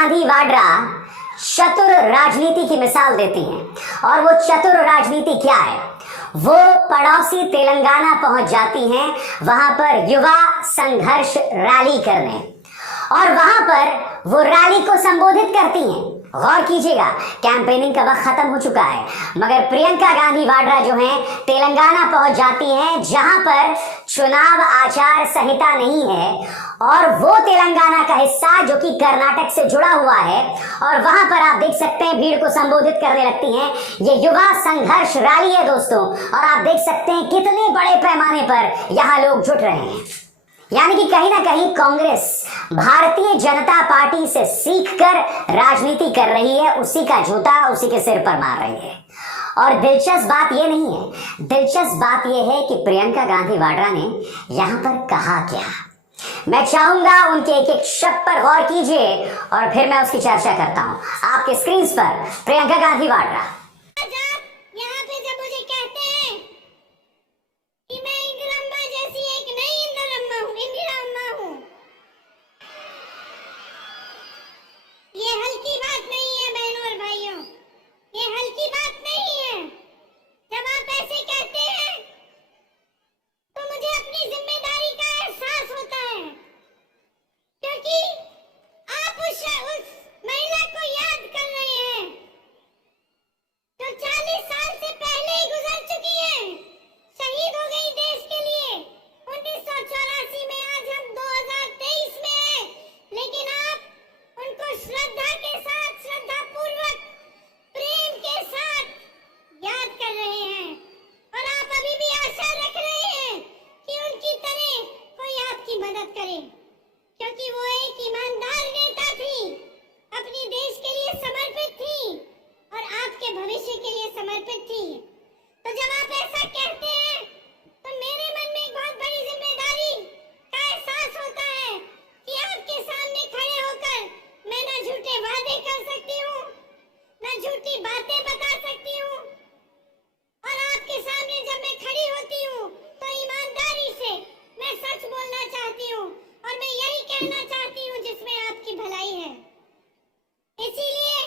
गांधी वाड्रा चतुर राजनीति की मिसाल देती हैं। और वो चतुर राजनीति क्या है? वो पड़ोसी तेलंगाना पहुंच जाती हैं वहां पर युवा संघर्ष रैली करने, और वहां पर वो रैली को संबोधित करती हैं। गौर कीजिएगा, कैंपेनिंग का वक्त खत्म हो चुका है, मगर प्रियंका गांधी वाड्रा जो हैं तेलंगाना पहुंच जाती हैं जहां पर चुनाव आचार संहिता नहीं है, और वो तेलंगाना का हिस्सा जो कि कर्नाटक से जुड़ा हुआ है, और वहां पर आप देख सकते हैं भीड़ को संबोधित करने लगती हैं। ये युवा संघर्ष रैली है दोस्तों, और आप देख सकते हैं कितने बड़े पैमाने पर यहां लोग जुट रहे हैं। यानी कि कहीं ना कहीं कांग्रेस भारतीय जनता पार्टी से सीखकर राजनीति कर रही है, उसी का जूता उसी के सिर पर मार रही है। और दिलचस्प बात यह नहीं है, दिलचस्प बात यह है कि प्रियंका गांधी वाड्रा ने यहां पर कहा क्या। मैं चाहूंगा उनके एक एक शब्द पर गौर कीजिए और फिर मैं उसकी चर्चा करता हूं। आपके स्क्रीन पर प्रियंका गांधी वाड्रा। यहाँ पे जब मुझे कहते हैं कि मैं इंदिरा अम्मा जैसी एक नई इंदिरा अम्मा हूँ, ये हल्की बात नहीं है बहनों और भाइयों, ये हल्की बात नहीं है। जब आप ऐसे कहते हैं तो मुझे अपनी जिम्मेदारी का एहसास होता है, क्योंकि आप उस महिला को याद कर रहे हैं जो 40 साल से पहले ही गुजर चुकी है, शहीद हो गई देश के लिए 1984 में। आज हम 2023 में हैं, लेकिन आप उनको श्रद्धा के साथ, श्रद्धा पूर्वक, प्रेम के साथ याद कर रहे हैं, और आप अभी भी आशा रख रहे हैं कि उनकी तरह कोई आपकी मदद करे, क्योंकि वो एक ईमानदार नेता थी, अपनी देश के लिए समर्पित थी और आपके भविष्य के लिए समर्पित थी। तो जब आप ऐसा कहते हैं तो मेरे मन में एक बहुत बड़ी जिम्मेदारी का एहसास होता है कि आपके सामने खड़े होकर मैं ना झूठे वादे कर सकती हूँ, ना झूठी बातें बता सकती हूँ, और आपके सामने जब मैं खड़ी होती हूँ तो ईमानदारी से मैं सच बोलना चाहती हूँ, और मैं यही कहना चाहती हूँ जिसमें आपकी भलाई है। इसीलिए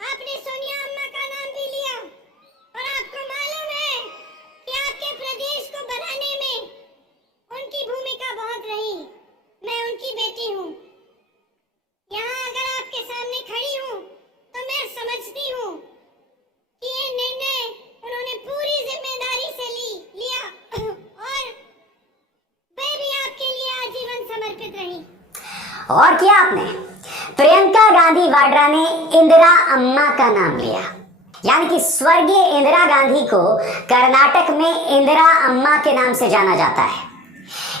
आपने सोनिया अम्मा का नाम भी लिया, और आपको मालूम है कि आपके प्रदेश को बनाने में उनकी भूमिका बहुत रही। मैं उनकी बेटी हूँ, यहाँ अगर आपके सामने खड़ी हूँ तो मैं समझती हूँ कि ये निर्णय उन्होंने पूरी जिम्मेदारी से लिया, और मैं भी आपके लिए आजीवन समर्पित रही। और क्या आपने प्रियंका गांधी वाड्रा ने इंदिरा अम्मा का नाम लिया, यानी कि स्वर्गीय इंदिरा गांधी को कर्नाटक में इंदिरा अम्मा के नाम से जाना जाता है।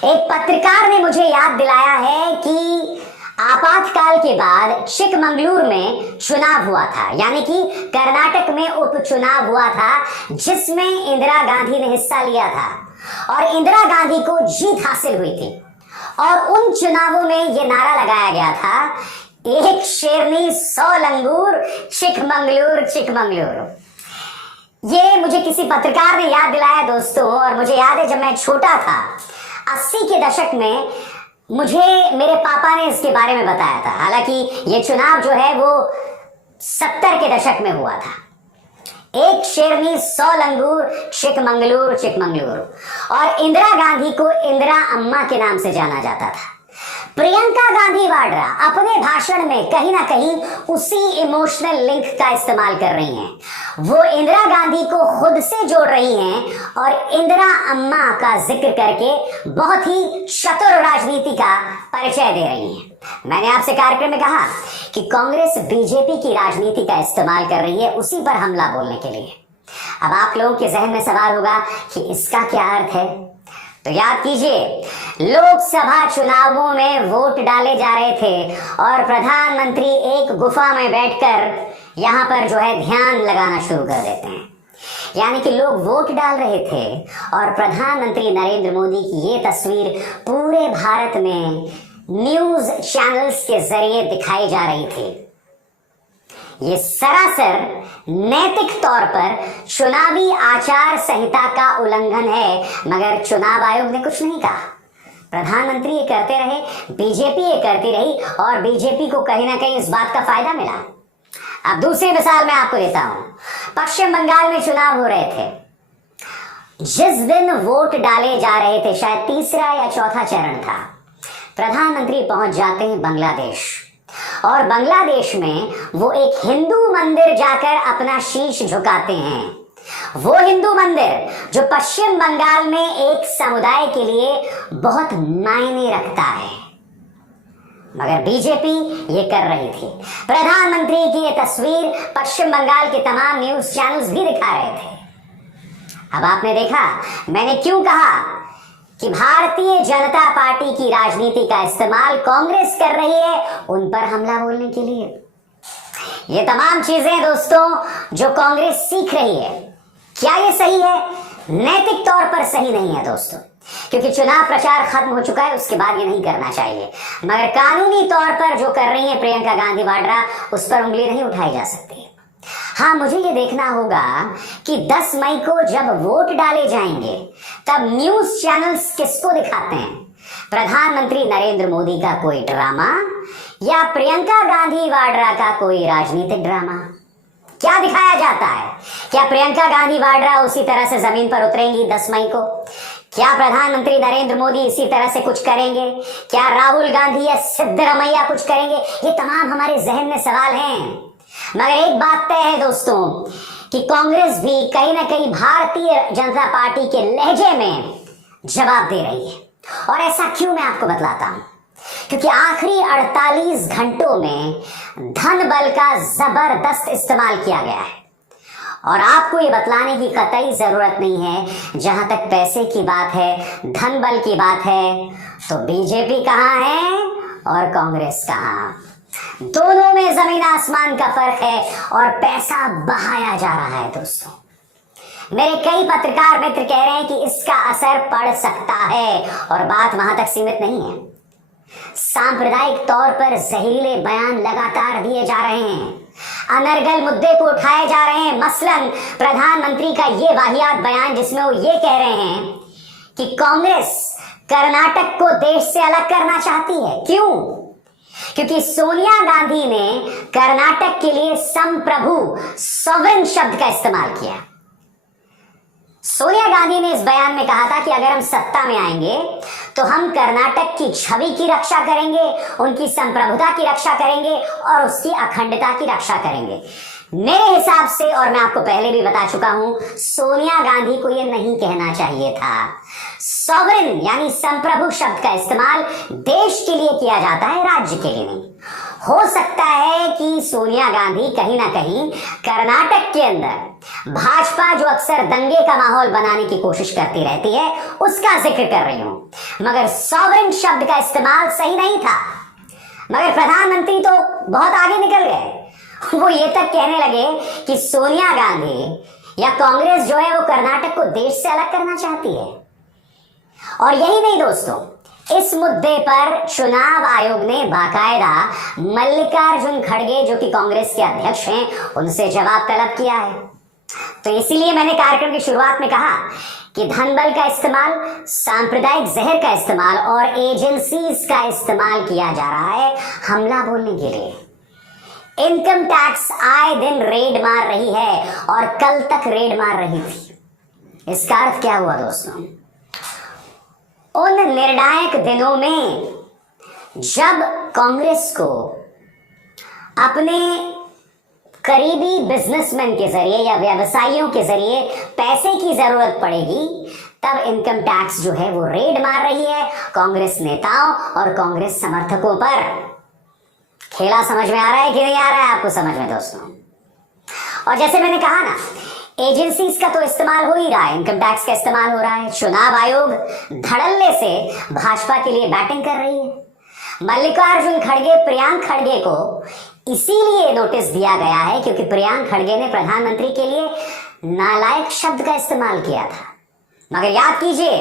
एक पत्रकार ने मुझे याद दिलाया है कि आपातकाल के बाद चिकमंगलुरु में चुनाव हुआ था, यानी कि कर्नाटक में उपचुनाव हुआ था जिसमें इंदिरा गांधी ने हिस्सा लिया था, और इंदिरा गांधी को जीत हासिल हुई थी। और उन चुनावों में यह नारा लगाया गया था, एक शेरनी 100 लंगूर, चिकमंगलुरु चिकमंगलुरु। ये मुझे किसी पत्रकार ने याद दिलाया दोस्तों, और मुझे याद है जब मैं छोटा था 80 के दशक में मुझे मेरे पापा ने इसके बारे में बताया था। हालांकि ये चुनाव जो है वो 70 के दशक में हुआ था। एक शेरनी 100 लंगूर, चिकमंगलुरु चिकमंगलुरु। और इंदिरा गांधी को इंदिरा अम्मा के नाम से जाना जाता था। प्रियंका गांधी वाड्रा अपने भाषण में कहीं ना कहीं उसी इमोशनल लिंक का इस्तेमाल कर रही हैं। वो इंदिरा गांधी को खुद से जोड़ रही हैं और इंदिरा अम्मा का जिक्र करके बहुत ही चतुर राजनीति का परिचय दे रही हैं। मैंने आपसे कार्यक्रम में कहा कि कांग्रेस बीजेपी की राजनीति का इस्तेमाल कर रही है उसी पर हमला बोलने के लिए। अब आप लोगों के जहन में सवाल होगा कि इसका क्या अर्थ है, तो याद कीजिए, लोकसभा चुनावों में वोट डाले जा रहे थे और प्रधानमंत्री एक गुफा में बैठकर यहाँ पर जो है ध्यान लगाना शुरू कर देते हैं। यानी कि लोग वोट डाल रहे थे और प्रधानमंत्री नरेंद्र मोदी की ये तस्वीर पूरे भारत में न्यूज चैनल्स के जरिए दिखाई जा रही थी। ये सरासर नैतिक तौर पर चुनावी आचार संहिता का उल्लंघन है, मगर चुनाव आयोग ने कुछ नहीं कहा। प्रधानमंत्री ये करते रहे, बीजेपी ये करती रही और बीजेपी को कहीं ना कहीं इस बात का फायदा मिला। अब दूसरी मिसाल मैं आपको देता हूं। पश्चिम बंगाल में चुनाव हो रहे थे। जिस दिन वोट डाले जा रहे थे, शायद तीसरा या चौथा चरण था, प्रधानमंत्री पहुंच जाते हैं बांग्लादेश और बांग्लादेश में वो एक हिंदू मंदिर जाकर अपना शीश झुकाते हैं। वो हिंदू मंदिर जो पश्चिम बंगाल में एक समुदाय के लिए बहुत मायने रखता है, मगर बीजेपी ये कर रही थी। प्रधानमंत्री की ये तस्वीर पश्चिम बंगाल के तमाम न्यूज चैनल्स भी दिखा रहे थे। अब आपने देखा मैंने क्यों कहा कि भारतीय जनता पार्टी की राजनीति का इस्तेमाल कांग्रेस कर रही है उन पर हमला बोलने के लिए। ये तमाम चीजें दोस्तों जो कांग्रेस सीख रही है, क्या ये सही है? नैतिक तौर पर सही नहीं है दोस्तों, क्योंकि चुनाव प्रचार खत्म हो चुका है, उसके बाद ये नहीं करना चाहिए। मगर कानूनी तौर पर जो कर रही है प्रियंका गांधी वाड्रा, उस पर उंगली नहीं उठाई जा सकती। हाँ, मुझे ये देखना होगा कि 10 मई को जब वोट डाले जाएंगे तब न्यूज चैनल्स किसको दिखाते हैं, प्रधानमंत्री नरेंद्र मोदी का कोई ड्रामा या प्रियंका गांधी वाड्रा का कोई राजनीतिक ड्रामा। क्या दिखाया जाता है? क्या प्रियंका गांधी वाड्रा उसी तरह से जमीन पर उतरेंगी 10 मई को? क्या प्रधानमंत्री नरेंद्र मोदी इसी तरह से कुछ करेंगे? क्या राहुल गांधी या सिद्धरमैया कुछ करेंगे? ये तमाम हमारे जहन में सवाल हैं। मगर एक बात तय है दोस्तों कि कांग्रेस भी कहीं ना कहीं भारतीय जनता पार्टी के लहजे में जवाब दे रही है। और ऐसा क्यों, मैं आपको बतलाता हूं। क्योंकि आखिरी 48 घंटों में धन बल का जबरदस्त इस्तेमाल किया गया है और आपको ये बतलाने की कतई जरूरत नहीं है। जहां तक पैसे की बात है, धन बल की बात है, तो बीजेपी कहां है और कांग्रेस कहां? दोनों में जमीन आसमान का फर्क है और पैसा बहाया जा रहा है दोस्तों। मेरे कई पत्रकार मित्र कह रहे हैं कि इसका असर पड़ सकता है और बात वहां तक सीमित नहीं है। सांप्रदायिक तौर पर जहरीले बयान लगातार दिए जा रहे हैं, अनर्गल मुद्दे को उठाए जा रहे हैं। मसलन प्रधानमंत्री का ये वाहियात बयान जिसमें वो ये कह रहे हैं कि कांग्रेस कर्नाटक को देश से अलग करना चाहती है। क्यों? क्योंकि सोनिया गांधी ने कर्नाटक के लिए संप्रभु, सॉवरेन शब्द का इस्तेमाल किया। सोनिया गांधी ने इस बयान में कहा था कि अगर हम सत्ता में आएंगे तो हम कर्नाटक की छवि की रक्षा करेंगे, उनकी संप्रभुता की रक्षा करेंगे और उसकी अखंडता की रक्षा करेंगे। मेरे हिसाब से, और मैं आपको पहले भी बता चुका हूं, सोनिया गांधी को यह नहीं कहना चाहिए था। सॉवरेन यानी संप्रभु शब्द का इस्तेमाल देश के लिए किया जाता है, राज्य के लिए नहीं। हो सकता है कि सोनिया गांधी कहीं ना कहीं कर्नाटक के अंदर भाजपा जो अक्सर दंगे का माहौल बनाने की कोशिश करती रहती है उसका जिक्र कर रही हूं, मगर सॉवरेन शब्द का इस्तेमाल सही नहीं था। मगर प्रधानमंत्री तो बहुत आगे निकल गए, वो ये तक कहने लगे कि सोनिया गांधी या कांग्रेस जो है वो कर्नाटक को देश से अलग करना चाहती है। और यही नहीं दोस्तों, इस मुद्दे पर चुनाव आयोग ने बाकायदा मल्लिकार्जुन खड़गे जो कि कांग्रेस के अध्यक्ष हैं उनसे जवाब तलब किया है। तो इसीलिए मैंने कार्यक्रम की शुरुआत में कहा कि धन बल का इस्तेमाल, सांप्रदायिक जहर का इस्तेमाल और एजेंसीज का इस्तेमाल किया जा रहा है हमला बोलने के लिए। इनकम टैक्स आए दिन रेड मार रही है और कल तक रेड मार रही थी। इसका अर्थ क्या हुआ दोस्तों? उन निर्णायक दिनों में जब कांग्रेस को अपने करीबी बिजनेसमैन के जरिए या व्यवसायियों के जरिए पैसे की जरूरत पड़ेगी, तब इनकम टैक्स जो है वो रेड मार रही है कांग्रेस नेताओं और कांग्रेस समर्थकों पर। खेला समझ में आ रहा है कि नहीं आ रहा है आपको समझ में दोस्तों? और जैसे मैंने कहा ना, एजेंसीज का तो इस्तेमाल हो ही रहा है, इनकम टैक्स का इस्तेमाल हो रहा है। चुनाव आयोग धड़ल्ले से भाजपा के लिए बैटिंग कर रही है। मल्लिकार्जुन खड़गे, प्रियांक खड़गे को इसीलिए नोटिस दिया गया है क्योंकि प्रियांक खड़गे ने प्रधानमंत्री के लिए नालायक शब्द का इस्तेमाल किया था। मगर याद कीजिए,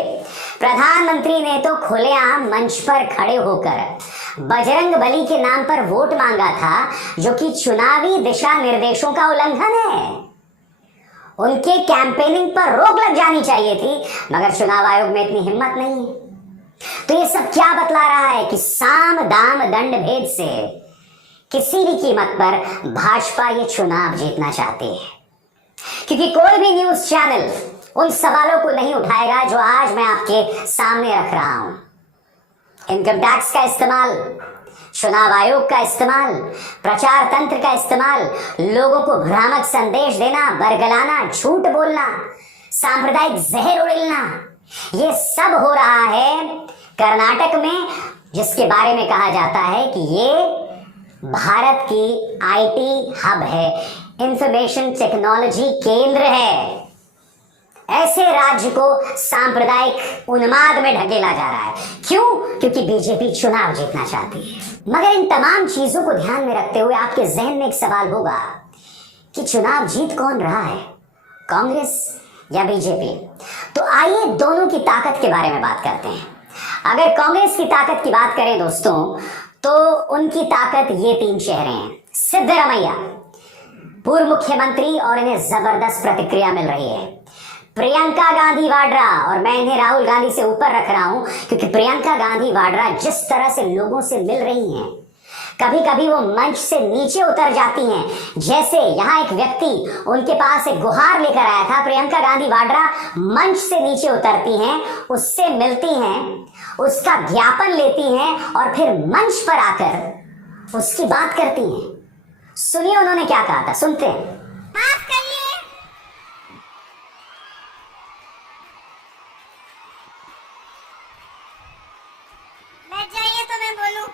प्रधानमंत्री ने तो खुलेआम मंच पर खड़े होकर बजरंग बली के नाम पर वोट मांगा था, जो कि चुनावी दिशा निर्देशों का उल्लंघन है। उनके कैंपेनिंग पर रोक लग जानी चाहिए थी, मगर चुनाव आयोग में इतनी हिम्मत नहीं है। तो ये सब क्या बतला रहा है कि साम दाम दंड भेद से किसी भी कीमत पर भाजपा ये चुनाव जीतना चाहती है, क्योंकि कोई भी न्यूज चैनल उन सवालों को नहीं उठाएगा जो आज मैं आपके सामने रख रहा हूं। इनकम टैक्स का इस्तेमाल, चुनाव आयोग का इस्तेमाल, प्रचार तंत्र का इस्तेमाल, लोगों को भ्रामक संदेश देना, बरगलाना, झूठ बोलना, सांप्रदायिक जहर उड़ेलना, ये सब हो रहा है कर्नाटक में, जिसके बारे में कहा जाता है कि ये भारत की आईटी हब है, इंफॉर्मेशन टेक्नोलॉजी केंद्र है। ऐसे राज्य को सांप्रदायिक उन्माद में ढकेला जा रहा है। क्यों? क्योंकि बीजेपी चुनाव जीतना चाहती है। मगर इन तमाम चीजों को ध्यान में रखते हुए आपके जहन में एक सवाल होगा कि चुनाव जीत कौन रहा है, कांग्रेस या बीजेपी? तो आइए दोनों की ताकत के बारे में बात करते हैं। अगर कांग्रेस की ताकत की बात करें दोस्तों, तो उनकी ताकत ये 3 चेहरे हैं। सिद्धरामैया, पूर्व मुख्यमंत्री, और इन्हें जबरदस्त प्रतिक्रिया मिल रही है। प्रियंका गांधी वाड्रा, और मैं इन्हें राहुल गांधी से ऊपर रख रहा हूं, क्योंकि प्रियंका गांधी वाड्रा जिस तरह से लोगों से मिल रही हैं, कभी कभी वो मंच से नीचे उतर जाती हैं। जैसे यहाँ एक व्यक्ति उनके पास एक गुहार लेकर आया था, प्रियंका गांधी वाड्रा मंच से नीचे उतरती हैं, उससे मिलती हैं, उसका ज्ञापन लेती हैं और फिर मंच पर आकर उसकी बात करती हैं। सुनिए उन्होंने क्या कहा था, सुनते हैं। माफ करिए, बैठ जाइए तो मैं बोलूं।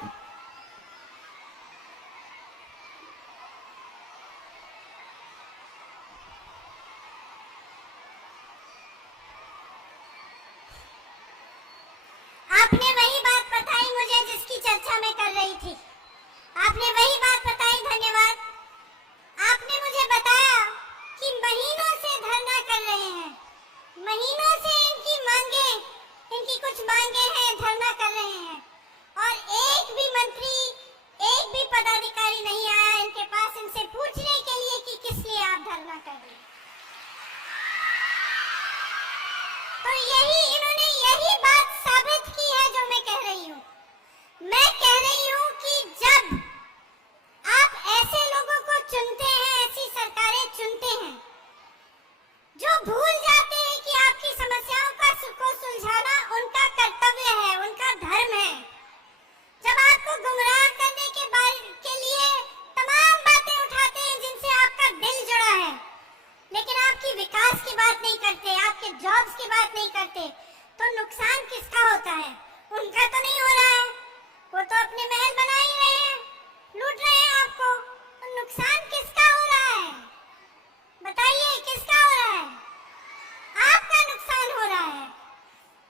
आपने वही बात बताई मुझे जिसकी चर्चा मैं कर रही थी। आपने वही बात बताई, धन्यवाद। आपने मुझे बताया कि महीनों से धरना कर रहे हैं, महीनों से इनकी मांगे, इनकी कुछ मांगे हैं, धरना कर रहे हैं, और एक भी मंत्री, एक भी पदाधिकारी नहीं आया इनके पास इनसे पूछने के लिए कि किस लिए आप धरना कर रहे हैं। तो इन्होंने यही बात साबित की है जो मैं कह रही हूँ। मैं कह रही हूँ कि जब आप ऐसे लोगों को चुनते हैं, ऐसी सरकारें चुनते हैं जो भूल जाते हैं कि आपकी समस्याओं को सुलझाना उनका कर्तव्य है, उनका धर्म है। जब आपको गुमराह करने के लिए तमाम बातें उठाते हैं जिनसे आपका दिल जुड़ा है, लेकिन आपकी विकास की बात नहीं करते, आपके जॉब्स की बात नहीं करते, तो नुकसान किसका होता है? उनका तो नहीं हो रहा है, वो तो अपने महल बना ही रहे हैं, लूट रहे हैं आपको। तो नुकसान किसका हो रहा है? बताइए, किसका हो रहा है? आपका नुकसान हो रहा है,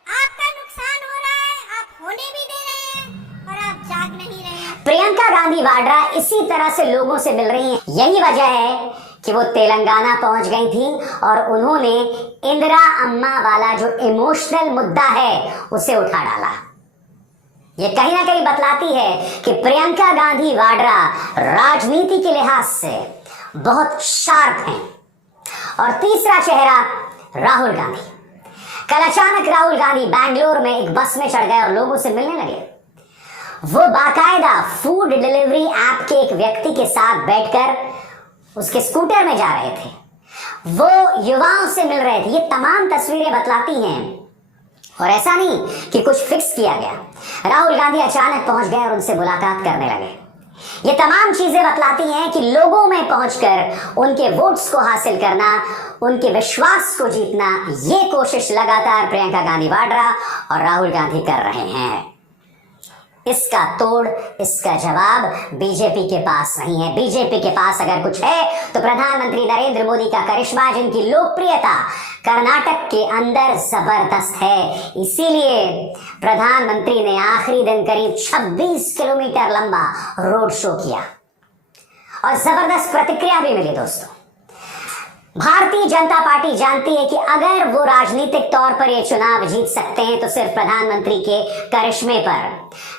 आपका नुकसान हो रहा है। आप होने भी दे रहे हैं और आप जाग नहीं रहे हैं। प्रियंका गांधी वाड्रा इसी तरह से लोगों से मिल रही हैं। यही वजह है कि वो तेलंगाना पहुंच गई थी और उन्होंने इंदिरा अम्मा वाला जो इमोशनल मुद्दा है उसे उठा डाला। ये कहीं ना कहीं बतलाती है कि प्रियंका गांधी वाड्रा राजनीति के लिहाज से बहुत शार्प हैं। और तीसरा चेहरा राहुल गांधी। कल अचानक राहुल गांधी बैंगलोर में एक बस में चढ़ गए और लोगों से मिलने लगे। वो बाकायदा फूड डिलीवरी ऐप के एक व्यक्ति के साथ बैठकर उसके स्कूटर में जा रहे थे, वो युवाओं से मिल रहे थे। ये तमाम तस्वीरें बतलाती हैं, और ऐसा नहीं कि कुछ फिक्स किया गया। राहुल गांधी अचानक पहुंच गए और उनसे मुलाकात करने लगे। ये तमाम चीजें बतलाती हैं कि लोगों में पहुंचकर उनके वोट्स को हासिल करना, उनके विश्वास को जीतना, ये कोशिश लगातार प्रियंका गांधी वाड्रा और राहुल गांधी कर रहे हैं। इसका तोड़, इसका जवाब बीजेपी के पास नहीं है। बीजेपी के पास अगर कुछ है तो प्रधानमंत्री नरेंद्र मोदी का करिश्मा, जिनकी लोकप्रियता कर्नाटक के अंदर जबरदस्त है। इसीलिए प्रधानमंत्री ने आखिरी दिन करीब 26 किलोमीटर लंबा रोड शो किया और जबरदस्त प्रतिक्रिया भी मिली। दोस्तों, भारतीय जनता पार्टी जानती है कि अगर वो राजनीतिक तौर पर ये चुनाव जीत सकते हैं तो सिर्फ प्रधानमंत्री के करिश्मे पर,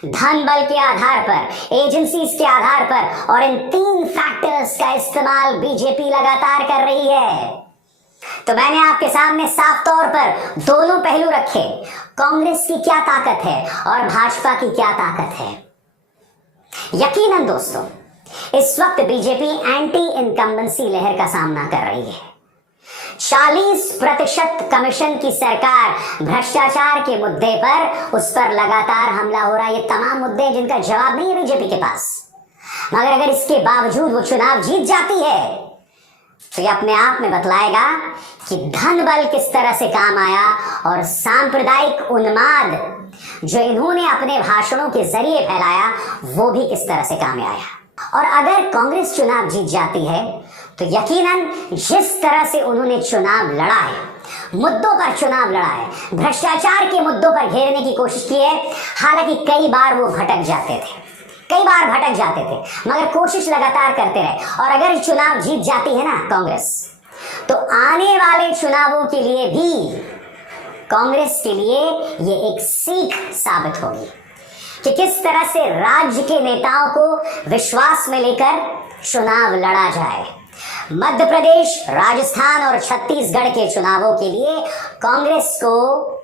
धन बल के आधार पर, एजेंसीज के आधार पर, और इन 3 फैक्टर्स का इस्तेमाल बीजेपी लगातार कर रही है। तो मैंने आपके सामने साफ तौर पर दोनों पहलू रखे, कांग्रेस की क्या ताकत है और भाजपा की क्या ताकत है। यकीनन दोस्तों, इस वक्त बीजेपी एंटी इनकम्बेंसी लहर का सामना कर रही है। 40% कमीशन की सरकार भ्रष्टाचार के मुद्दे पर उस पर लगातार हमला हो रहा है। ये तमाम मुद्दे जिनका जवाब नहीं है बीजेपी के पास, मगर अगर इसके बावजूद वो चुनाव जीत जाती है तो ये अपने आप में बतलाएगा कि धन बल किस तरह से काम आया और सांप्रदायिक उन्माद जो इन्होंने अपने भाषणों के जरिए फैलाया वो भी किस तरह से काम आया। और अगर कांग्रेस चुनाव जीत जाती है तो यकीनन जिस तरह से उन्होंने चुनाव लड़ा है, मुद्दों पर चुनाव लड़ा है, भ्रष्टाचार के मुद्दों पर घेरने की कोशिश की है। हालांकि कई बार वो भटक जाते थे, मगर कोशिश लगातार करते रहे। और अगर चुनाव जीत जाती है ना कांग्रेस, तो आने वाले चुनावों के लिए भी कांग्रेस के लिए ये एक सीख साबित होगी कि किस तरह से राज्य के नेताओं को विश्वास में लेकर चुनाव लड़ा जाए। मध्य प्रदेश, राजस्थान और छत्तीसगढ़ के चुनावों के लिए कांग्रेस को